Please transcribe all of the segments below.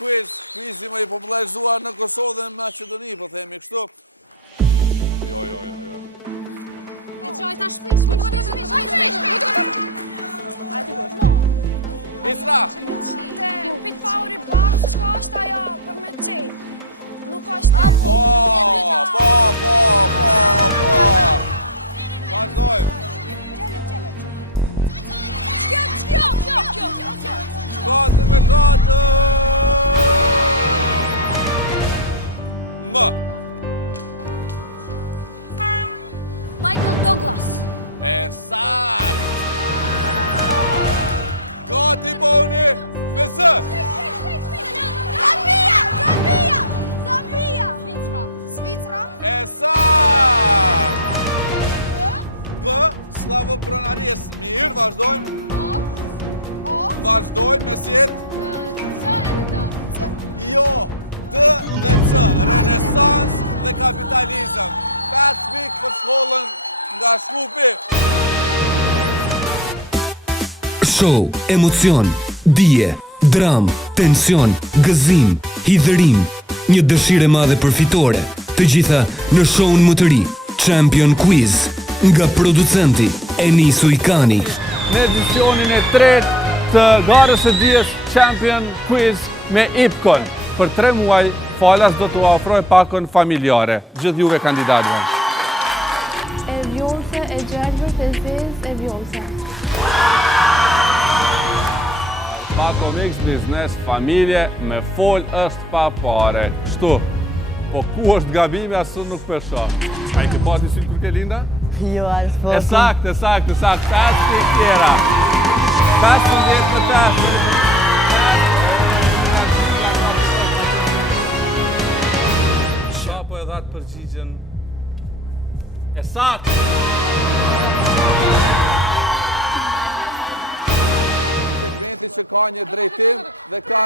quiz, quizi më i popularizuar në Kosovë dhe në Maqedoni, po themi kështu. Show, emocion, dije, dram, tension, gëzim, hidhërim, një dëshirë e madhe për fitore, të gjitha në show-n më të ri, Champion Quiz, nga producenti Enis Ujkani. Në edicionin e tretë të garës së dijes Champion Quiz me Ipkon. Për 3 muaj, falas do t'u ofroj pakon familjare, gjithë juve kandidatëve. E vjollse, e gjelbërt, e zezë, e vjollse. Pako mix biznes, familje, me fol është pa pare. Kështu, po ku është gabimi, asë nuk përsho. A i ke pati synë kur ke linda? Jo, asë po. E sakt. 5 pikë tjera. 15 me 5. Qa po e dhatë përgjigjen? E sakt! Një drejtim dhe ka...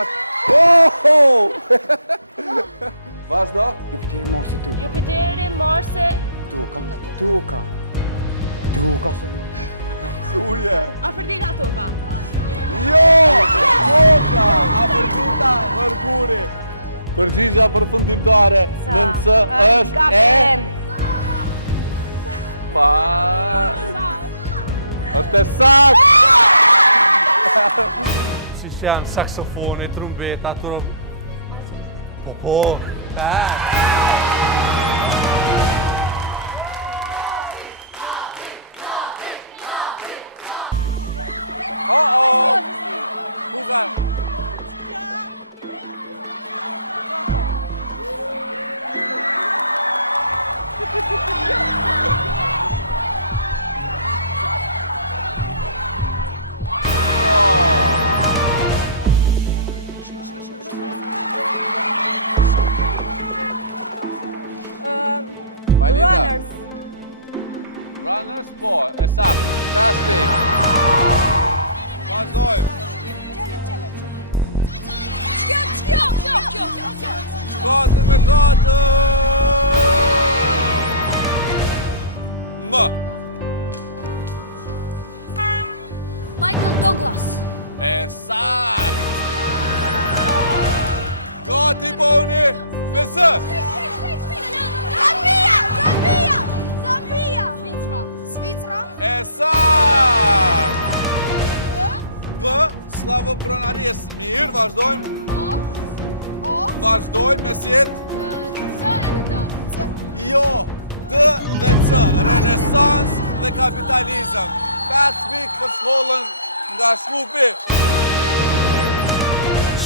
Si që janë saksofoni, trumbeta, Po.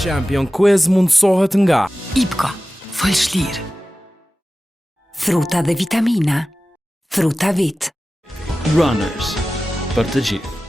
Champion Quiz mundsohet nga Ipko, folshlir. Fruta dhe vitamina. Fruta vit. Runners, për të gjithë.